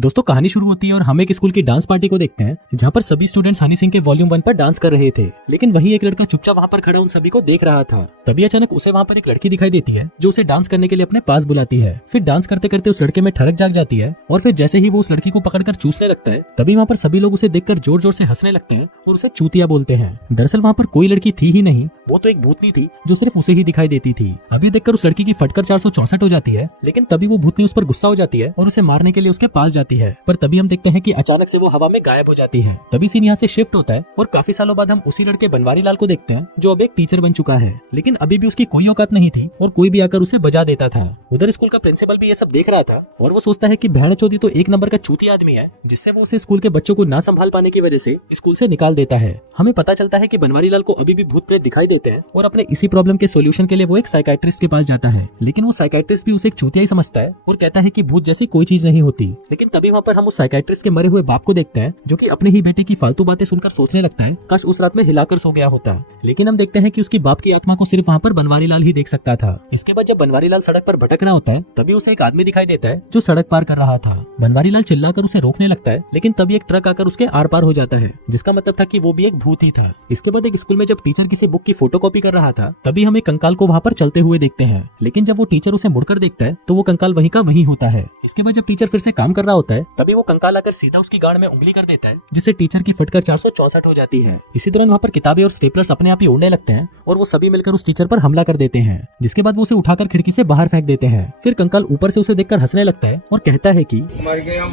दोस्तों कहानी शुरू होती है और हम एक स्कूल की डांस पार्टी को देखते हैं जहाँ पर सभी स्टूडेंट्स हनी सिंह के वॉल्यूम 1 पर डांस कर रहे थे। लेकिन वही एक लड़का चुपचाप वहाँ पर खड़ा उन सभी को देख रहा था। तभी अचानक उसे वहाँ पर एक लड़की दिखाई देती है जो उसे डांस करने के लिए अपने पास बुलाती है। फिर डांस करते करते उस लड़के में ठड़क जाग जाती है और फिर जैसे ही वो उस लड़की को पकड़कर चूसने लगता है तभी वहाँ पर सभी लोग उसे देखकर जोर जोर से हंसने लगते हैं और उसे चूतिया बोलते हैं। दरअसल वहाँ पर कोई लड़की थी ही नहीं, वो तो एक भूतनी थी जो सिर्फ उसे ही दिखाई देती थी। अभी देखकर उस लड़की की फटकर 464 हो जाती है, लेकिन तभी वो भूतनी उस पर गुस्सा हो जाती है और उसे मारने के लिए उसके पास जाती है। पर तभी हम देखते हैं कि अचानक से वो हवा में गायब हो जाती है। तभी सीन यहाँ से शिफ्ट होता है और काफी सालों बाद हम उसी लड़के बनवारी लाल को देखते हैं जो अब एक टीचर बन चुका है, लेकिन अभी भी उसकी कोई औकात नहीं थी और कोई भी आकर उसे बजा देता था। उधर स्कूल का प्रिंसिपल भी ये सब देख रहा था और वो सोचता है कि बहनचोदी तो एक नंबर का चूती आदमी है, जिससे वो उसे स्कूल के बच्चों को ना संभाल पाने की वजह से स्कूल से निकाल देता है। हमें पता चलता है कि बनवारी लाल को अभी भी भूत प्रेत दिखाई देते हैं और अपने इसी प्रॉब्लम के सोल्यूशन के लिए वो एक साइकाइट्रिस्ट के पास जाता है, लेकिन वो साइकाइट्रिस्ट भी उसे एक चूतिया ही समझता है और कहता है कि भूत जैसी कोई चीज नहीं होती। लेकिन तभी वहाँ पर हम उस साइकाइट्रिस्ट के मरे हुए बाप को देखते हैं जो कि अपने ही बेटे की फालतू बातें सुनकर सोचने लगता है काश उस रात में हिलाकर सो गया होता। लेकिन हम देखते हैं कि उसकी बाप की आत्मा को सिर्फ वहाँ पर बनवारी लाल ही देख सकता था। इसके बाद जब बनवारी लाल सड़क पर भटक रहा होता है तभी उसे एक आदमी दिखाई देता है जो सड़क पार कर रहा था। बनवारी लाल चिल्लाकर उसे रोकने लगता है, लेकिन तभी एक ट्रक आकर उसके आर पार हो जाता है, जिसका मतलब था कि वो भी एक भूत ही था। इसके बाद एक स्कूल में जब टीचर किसी बुक की फोटोकॉपी कर रहा था तभी हम एक कंकाल को वहाँ पर चलते हुए देखते हैं, लेकिन जब वो टीचर उसे मुड़कर देखता है तो वो कंकाल वहीं का वहीं होता है। इसके बाद जब टीचर फिर से काम कर रहा होता है तभी वो कंकाल आकर सीधा उसकी गांड में उंगली कर देता है, जिससे टीचर की फटकर 464 हो जाती है। इसी दौरान वहाँ पर किताबें और स्टेपलर्स अपने आप ही उड़ने लगते हैं और वो सभी मिलकर उस टीचर पर हमला कर देते हैं, जिसके बाद वो उसे उठाकर खिड़की से बाहर फेंक देते हैं। फिर कंकाल ऊपर से उसे देखकर हंसने लगता है और कहता है कि मर गया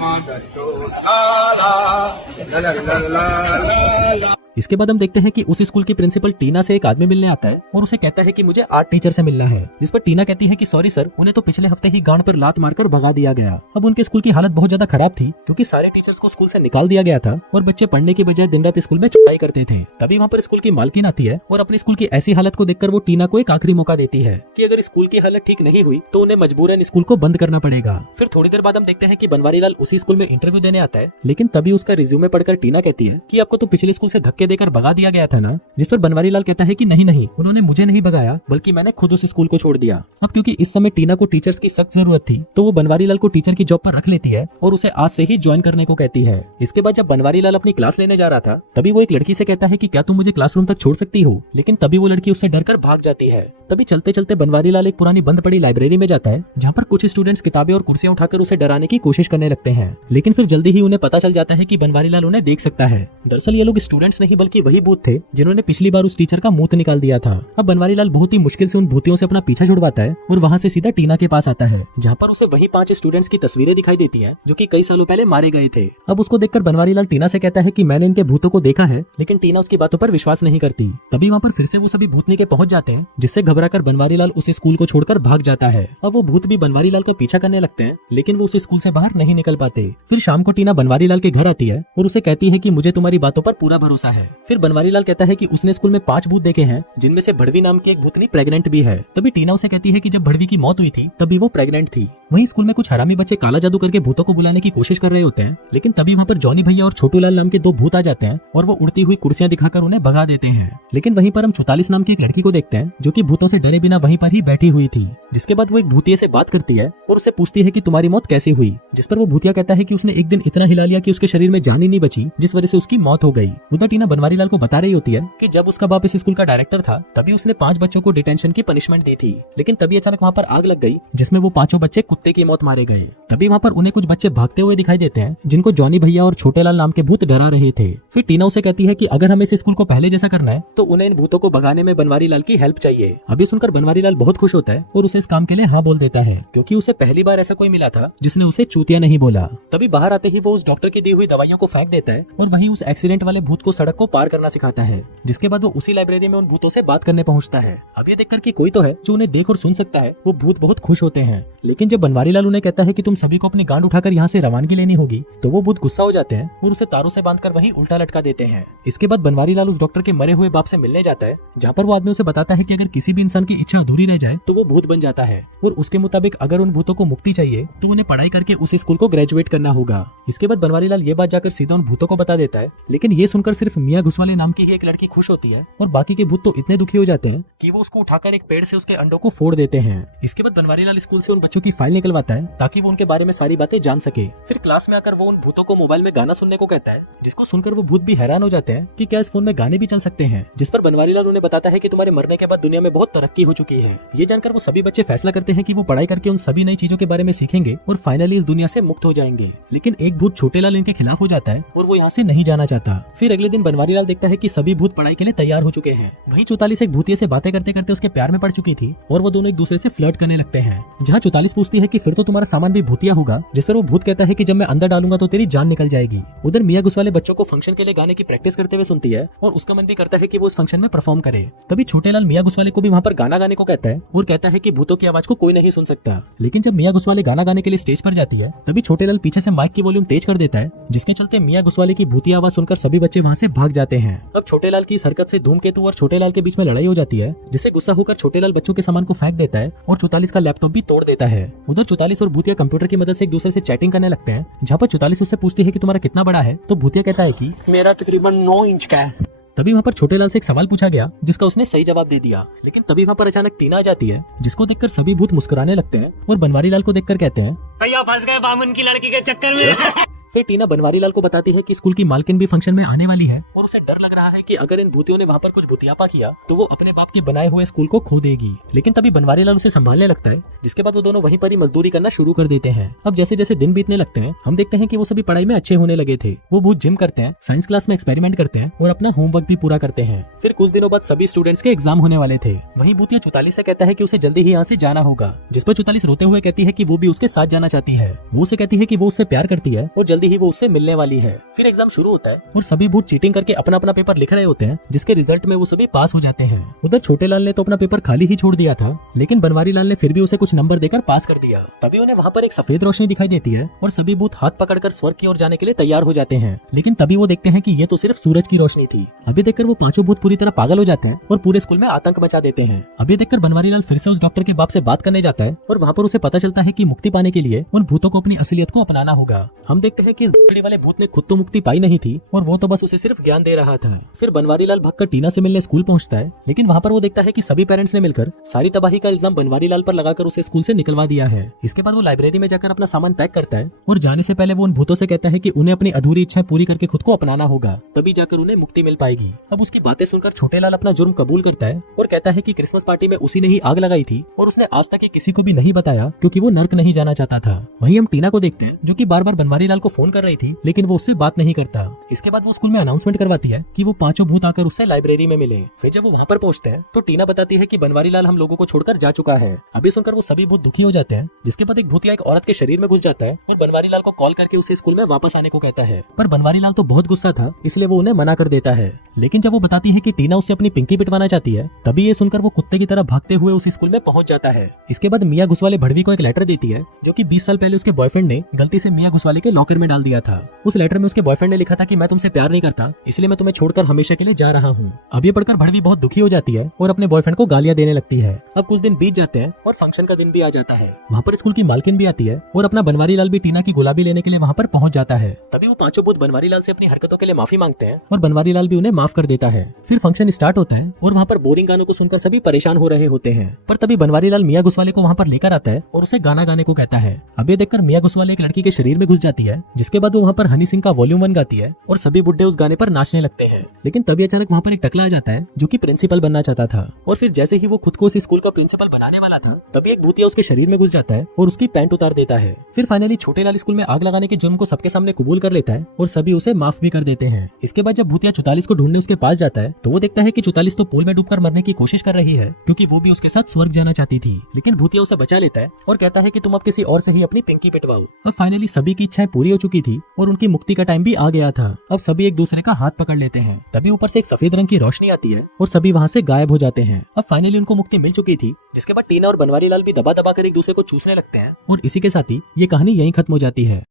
इसके बाद हम देखते हैं कि उस स्कूल की प्रिंसिपल टीना से एक आदमी मिलने आता है और उसे कहता है कि मुझे आर्ट टीचर से मिलना है, जिस पर टीना कहती है कि सॉरी सर, उन्हें तो पिछले हफ्ते ही गांड पर लात मारकर भगा दिया गया। अब उनके स्कूल की हालत बहुत ज्यादा खराब थी क्योंकि सारे टीचर्स को स्कूल से निकाल दिया गया था और बच्चे पढ़ने की बजाय दिन रात स्कूल में चुपाई करते थे। तभी वहाँ पर स्कूल की मालकिन आती है और अपने स्कूल की ऐसी हालत को देखकर वो टीना को एक आखिरी मौका देती है कि अगर स्कूल की हालत ठीक नहीं हुई तो उन्हें मजबूरन स्कूल को बंद करना पड़ेगा। फिर थोड़ी देर बाद हम देखते हैं कि बनवारी लाल उसी स्कूल में इंटरव्यू देने आता है, लेकिन तभी उसका रिज्यूमे पढ़कर टीना कहती है कि आपको तो पिछले स्कूल से धक्के देकर भगा दिया गया था ना, जिस पर बनवारी लाल कहता है कि नहीं नहीं, उन्होंने मुझे नहीं भगाया बल्कि मैंने खुद उस स्कूल को छोड़ दिया। अब क्योंकि इस समय टीना को टीचर्स की सख्त जरूरत थी तो वो बनवारी लाल को टीचर की जॉब पर रख लेती है और उसे आज से ही ज्वाइन करने को कहती है। इसके बाद जब बनवारी लाल अपनी क्लास लेने जा रहा था तभी वो एक लड़की से कहता है कि क्या तुम मुझे क्लासरूम तक छोड़ सकती हो, लेकिन तभी वो लड़की उससे डरकर भाग जाती है। तभी चलते चलते बनवारी लाल एक पुरानी बंद पड़ी लाइब्रेरी में जाता है जहाँ पर कुछ स्टूडेंट्स किताबें और कुर्सियां उठाकर उसे डराने की कोशिश करने लगते हैं, लेकिन फिर जल्दी ही उन्हें पता चल जाता है कि बनवारी लाल उन्हें देख सकता है। दरअसल ये लोग स्टूडेंट्स नहीं बल्कि वही भूत थे जिन्होंने पिछली बार उस टीचर का मुंह निकाल दिया था। अब बनवारी लाल बहुत ही मुश्किल से उन भूतियों से अपना पीछा छुड़वाता है और वहाँ से सीधा टीना के पास आता है जहाँ पर उसे वही 5 स्टूडेंट्स की तस्वीरें दिखाई देती हैं जो कि कई सालों पहले मारे गए थे। अब उसको देखकर बनवारी लाल टीना से कहता है कि मैंने इनके भूतों को देखा है, लेकिन टीना उसकी बातों पर विश्वास नहीं करती। तभी वहाँ पर फिर से वो सभी भूतनी के पहुंच जाते हैं, जिससे घबराकर बनवारी लाल उस स्कूल को छोड़कर भाग जाता है। अब वो भूत भी बनवारी लाल को पीछा करने लगते हैं, लेकिन वो उस स्कूल से बाहर नहीं निकल पाते। फिर शाम को टीना बनवारी लाल के घर आती है और उसे कहती है कि मुझे तुम्हारी बातों पर पूरा भरोसा है। फिर बनवारी लाल कहता है कि उसने स्कूल में 5 भूत देखे हैं जिनमें से भड़वी नाम की एक भूतनी प्रेग्नेंट भी है। तभी टीना उसे कहती है कि जब भड़वी की मौत हुई थी तभी वो प्रेग्नेंट थी। वहीं स्कूल में कुछ हरामी बच्चे काला जादू करके भूतों को बुलाने की कोशिश कर रहे होते हैं, लेकिन तभी वहाँ पर जॉनी भैया और छोटू लाल नाम के 2 भूत आ जाते हैं और वो उड़ती हुई कुर्सियां दिखाकर उन्हें भगा देते हैं। लेकिन वहीं पर हम 44 नाम की एक लड़की को देखते हैं जो कि भूतों से डरे बिना वहीं पर ही बैठी हुई थी। जिसके बाद वो एक भूतिया से बात करती है और उसे पूछती है कि तुम्हारी मौत कैसे हुई, जिस पर वो भूतिया कहता है कि उसने एक दिन इतना हिला लिया कि उसके शरीर में जान ही नहीं बची, जिस वजह से उसकी मौत हो गई। उधर टीना बनवारी लाल को बता रही होती है कि जब उसका बाप इस स्कूल का डायरेक्टर था तभी उसने 5 बच्चों को डिटेंशन की पनिशमेंट दी थी, लेकिन तभी अचानक वहाँ पर आग लग गई जिसमें वो 5 बच्चे कुत्ते की मौत मारे गए। तभी वहाँ पर उन्हें कुछ बच्चे भागते हुए दिखाई देते हैं जिनको जॉनी भैया और छोटे लाल नाम के भूत डरा रहे थे। फिर टीना उसे कहती है कि अगर हमें इस स्कूल को पहले जैसा करना है तो उन्हें इन भूतों को भगाने में बनवारी लाल की हेल्प चाहिए। अभी सुनकर बनवारी लाल बहुत खुश होता है और उसे इस काम के लिए हाँ बोल देता है, क्योंकि उसे पहली बार ऐसा कोई मिला था जिसने उसे चूतिया नहीं बोला। तभी बाहर आते ही वो उस डॉक्टर की दी हुई दवाइयों को फेंक देता है और वहीं उस एक्सीडेंट वाले भूत को सड़क को पार करना सिखाता है, जिसके बाद वो उसी लाइब्रेरी में उन भूतों से बात करने पहुंचता है। अब ये देखकर कि कोई तो है जो उन्हें देख और सुन सकता है, वो भूत बहुत खुश होते हैं। लेकिन जब बनवारी लाल उन्हें कहता है कि तुम सभी को अपनी गांड उठाकर यहाँ से रवानगी लेनी होगी तो वो भूत गुस्सा हो जाते हैं और उसे तारों से बांधकर वहीं उल्टा लटका देते हैं। इसके बाद बनवारी लाल उस डॉक्टर के मरे हुए बाप से मिलने जाता है, जहाँ पर वो आदमी उसे बताता है कि अगर किसी भी इंसान की इच्छा अधूरी रह जाए तो वो भूत बन जाता है और उसके मुताबिक अगर उन भूतों को मुक्ति चाहिए तो उन्हें पढ़ाई करके उस स्कूल को ग्रेजुएट करना होगा। इसके बाद बनवारी लाल ये बात जाकर सीधा उन भूतों को बता देता है, लेकिन ये सुनकर सिर्फ मियां घुसवाले नाम की ही एक लड़की खुश होती है और बाकी के भूत तो इतने दुखी हो जाते हैं कि वो उसको उठाकर एक पेड़ से उसके अंडों को फोड़ देते हैं। इसके बाद बनवारी लाल स्कूल से उन बच्चों की फाइल निकलवाता है ताकि वो उनके बारे में सारी बातें जान सके। फिर क्लास में आकर वो उन भूतों को मोबाइल में गाना सुनने को कहता है, जिसको सुनकर वो भूत भी हैरान हो जाते हैं कि क्या इस फोन में गाने भी चल सकते हैं। जिस पर बनवारीलाल उन्हें बताता है कि तुम्हारे मरने के बाद दुनिया में बहुत तरक्की हो चुकी है। ये जानकर वो सभी बच्चे फैसला करते हैं कि वो पढ़ाई करके उन सभी नई चीजों के बारे में सीखेंगे और फाइनली इस दुनिया से मुक्त हो जाएंगे। लेकिन एक भूत छोटेलाल इनके खिलाफ हो जाता है और वो यहाँ से नहीं जाना चाहता। फिर अगले दिन बनवारीलाल देखता है कि सभी भूत पढ़ाई के लिए तैयार हो चुके हैं। वहीं 44 एक भूतिया से बातें करते करते उसके प्यार में पड़ चुकी थी और वो दोनों एक दूसरे से फ्लर्ट करने लगते हैं। जहाँ 44 पूछती है कि फिर तो तुम्हारा सामान भी भूतिया होगा, जिस पर वो भूत कहता है कि जब मैं अंदर डालूंगा तो तेरी जान निकल जाएगी। उधर मियां घुसवाले बच्चों को फंक्शन के लिए गाने की प्रैक्टिस करते हुए सुनती है और उसका मन भी करता है कि वो उस फंक्शन में परफॉर्म करे। तभी छोटेलाल मियां घुसवाले को भी वहाँ पर गाना गाने को कहता है और कहता है कि भूतों की आवाज को कोई नहीं सुन सकता। लेकिन जब मियां घुसवाले गाना गाने के लिए स्टेज पर जाती है तभी छोटेलाल पीछे से माइक की वॉल्यूम तेज कर देता है, जिसके चलते मियां घुसवाले की भूतिया आवाज सुनकर सभी बच्चे वहाँ से भाग जाते हैं। अब छोटेलाल की इस हरकत से धूमकेतु और छोटेलाल के बीच में लड़ाई हो जाती है, जिससे गुस्सा होकर छोटेलाल बच्चों के सामान को फेंक देता है और 44 का लैपटॉप भी तोड़ देता है। उधर 44 और भूतिया कंप्यूटर की मदद से एक दूसरे से चैटिंग करने लगते हैं, जहाँ पर 44 उससे पूछती है कि तुम्हारा कितना बड़ा है, तो भूतिया कहता है कि मेरा तकरीबन 9 इंच का है। तभी वहाँ पर छोटेलाल से एक सवाल पूछा गया, जिसका उसने सही जवाब दे दिया। लेकिन तभी वहाँ पर अचानक टीना आ जाती है, जिसको देखकर सभी भूत मुस्कुराने लगते हैं और बनवारीलाल को देखकर कहते हैं भैया फंस गए बामुन की लड़की के चक्कर में। फिर टीना बनवारीलाल को बताती है कि स्कूल की मालकिन भी फंक्शन में आने वाली है और उसे डर लग रहा है कि अगर इन भूतियों ने वहाँ पर कुछ भूतियापा किया तो वो अपने बाप की बनाए हुए स्कूल को खो देगी। लेकिन तभी बनवारीलाल उसे संभालने लगता है, जिसके बाद वो दोनों वहीं पर ही मजदूरी करना शुरू कर देते हैं। अब जैसे जैसे दिन बीतने लगते हैं हम देखते हैं कि वो सभी पढ़ाई में अच्छे होने लगे थे। वो भूत जिम करते हैं, साइंस क्लास में एक्सपेरिमेंट करते हैं और अपना होमवर्क भी पूरा करते हैं। फिर कुछ दिनों बाद सभी स्टूडेंट्स के एग्जाम होने वाले थे। वहीं भूतिया 44 से कहता है कि उसे जल्दी ही यहाँ से जाना होगा, जिस पर 44 रोते हुए कहती है कि वो भी उसके साथ जाना चाहती है। वो उसे कहती है कि वो उससे प्यार करती है और जल्दी ही वो उससे मिलने वाली है। फिर एग्जाम शुरू होता है और सभी भूत चीटिंग करके अपना अपना पेपर लिख रहे होते हैं, जिसके रिजल्ट में वो सभी पास हो जाते हैं। उधर छोटेलाल ने तो अपना पेपर खाली ही छोड़ दिया था, लेकिन बनवारीलाल ने फिर भी उसे कुछ नंबर देकर पास कर दिया। तभी उन्हें वहाँ पर एक सफेद रोशनी दिखाई देती है और सभी भूत हाथ पकड़कर स्वर्ग की ओर जाने के लिए तैयार हो जाते हैं। लेकिन तभी वो देखते हैं कि ये तो सिर्फ सूरज की रोशनी थी। अभी देखकर वो पांचों भूत पूरी तरह पागल हो जाते हैं और पूरे स्कूल में आतंक मचा देते हैं। अभी देखकर बनवारीलाल फिर से उस डॉक्टर के बाप से बात करने जाता है और वहाँ पर उसे पता चलता है कि मुक्ति पाने के लिए उन भूतों को अपनी असलियत को अपनाना होगा। हम देखते हैं कि इस बड़ी वाले भूत ने खुद तो मुक्ति पाई नहीं थी और वो तो बस उसे सिर्फ ज्ञान दे रहा था। फिर बनवारीलाल भागकर टीना से मिलने स्कूल पहुंचता है, लेकिन वहाँ पर वो देखता है कि सभी पेरेंट्स ने मिलकर सारी तबाही का इल्जाम बनवारीलाल पर लगाकर उसे स्कूल से निकलवा दिया है। इसके बाद वो लाइब्रेरी में जाकर अपना सामान पैक करता है और जाने से पहले वो उन भूतों से कहता है कि उन्हें अपनी अधूरी इच्छाएं पूरी करके खुद को अपनाना होगा, तभी जाकर उन्हें मुक्ति मिल पाएगी। अब उसकी बातें सुनकर छोटेलाल अपना जुर्म कबूल करता है और कहता है कि क्रिसमस पार्टी में उसी ने ही आग लगाई थी और उसने आज तक किसी को भी नहीं बताया, क्योंकि वो नर्क नहीं जाना चाहता था। वहीं हम टीना को देखते हैं, जो कि बार बार बनवारीलाल को फोन कर रही थी, लेकिन वो उससे बात नहीं करता। इसके बाद वो स्कूल में अनाउंसमेंट करवाती है कि वो पांचों भूत आकर उससे लाइब्रेरी में मिले। फिर जब वो वहाँ पर पहुंचते हैं तो टीना बताती है कि बनवारीलाल हम लोगों को छोड़कर जा चुका है। अभी सुनकर वो सभी भूत दुखी हो जाते हैं, जिसके बाद एक भूतिया एक औरत के शरीर में घुस जाता है और बनवारीलाल को कॉल करके उसे स्कूल में वापस आने को कहता है। पर बनवारीलाल तो बहुत गुस्सा था, इसलिए वो उन्हें मना कर देता है। लेकिन जब वो बताती है कि टीना उससे अपनी पिंकी पिटवाना चाहती है, तभी ये सुनकर वो कुत्ते की तरह भागते हुए उस स्कूल में पहुंच जाता है। इसके बाद मियां घुसवाले भड़वी को एक लेटर देती है, जो कि 20 साल पहले उसके बॉयफ्रेंड ने गलती से मियां घुसवाले के लॉकर में डाल दिया था। उस लेटर में उसके बॉयफ्रेंड ने लिखा था कि मैं तुमसे प्यार नहीं करता, इसलिए मैं तुम्हें छोड़कर हमेशा के लिए जा रहा हूँ। अब ये पढ़कर भड़वी बहुत दुखी हो जाती है और अपने बॉयफ्रेंड को गालियां देने लगती है। अब कुछ दिन बीत जाते हैं और फंक्शन का दिन भी आ जाता है। वहाँ पर स्कूल की मालकिन भी आती है और अपना बनवारीलाल भी टीना की गुलाबी लेने के लिए वहाँ पर पहुंच जाता है। तभी वो पांचों भूत बनवारीलाल से अपनी हरकतों के लिए माफी मांगते हैं और बनवारीलाल भी उन्हें माफ कर देता है। फिर फंक्शन स्टार्ट होता है और वहाँ पर बोरिंग गानों को सुनकर सभी परेशान हो रहे होते हैं। पर तभी बनवारीलाल मियां घुसवाले को वहाँ पर लेकर आता है और उसे गाना गाने को कहता है। अब ये देखकर मियां घुसवाले एक लड़की के शरीर में घुस जाती है, जिसके बाद वो वहाँ पर हनी सिंह का वॉल्यूम 1 गाती है और सभी बुड्ढे उस गाने पर नाचने लगते हैं। लेकिन तभी अचानक वहाँ पर एक टकला आ जाता है, जो कि प्रिंसिपल बनना चाहता था। और फिर जैसे ही वो खुद को उस स्कूल का प्रिंसिपल बनाने वाला था, तभी एक भूतिया उसके शरीर में घुस जाता है और उसकी पैंट उतार देता है। फिर फाइनली छोटेलाल स्कूल में आग लगाने के जुर्म को सबके सामने कबूल कर लेता है और सभी उसे माफ भी कर देते हैं। इसके बाद जब भूतिया 44 को ढूंढने उसके पास जाता है, तो वो देखता है कि 44 तो पूल में डूबकर मरने की कोशिश कर रही है, क्योंकि वो भी उसके साथ स्वर्ग जाना चाहती थी। लेकिन भूतिया उसे बचा लेता है और कहता है कि तुम अब किसी और से ही अपनी पिंकी पिटवाओ। और फाइनली सभी की इच्छाएं पूरी हो चुकी थी और उनकी मुक्ति का टाइम भी आ गया था। अब सभी एक दूसरे का हाथ पकड़ लेते हैं। तभी ऊपर से एक सफेद रंग की रोशनी आती है और सभी वहाँ से गायब हो जाते हैं। अब फाइनली उनको मुक्ति मिल चुकी थी, जिसके बाद टीना और बनवारीलाल भी दबा दबा कर एक दूसरे को चूसने लगते हैं और इसी के साथ ही ये कहानी यहीं खत्म हो जाती है।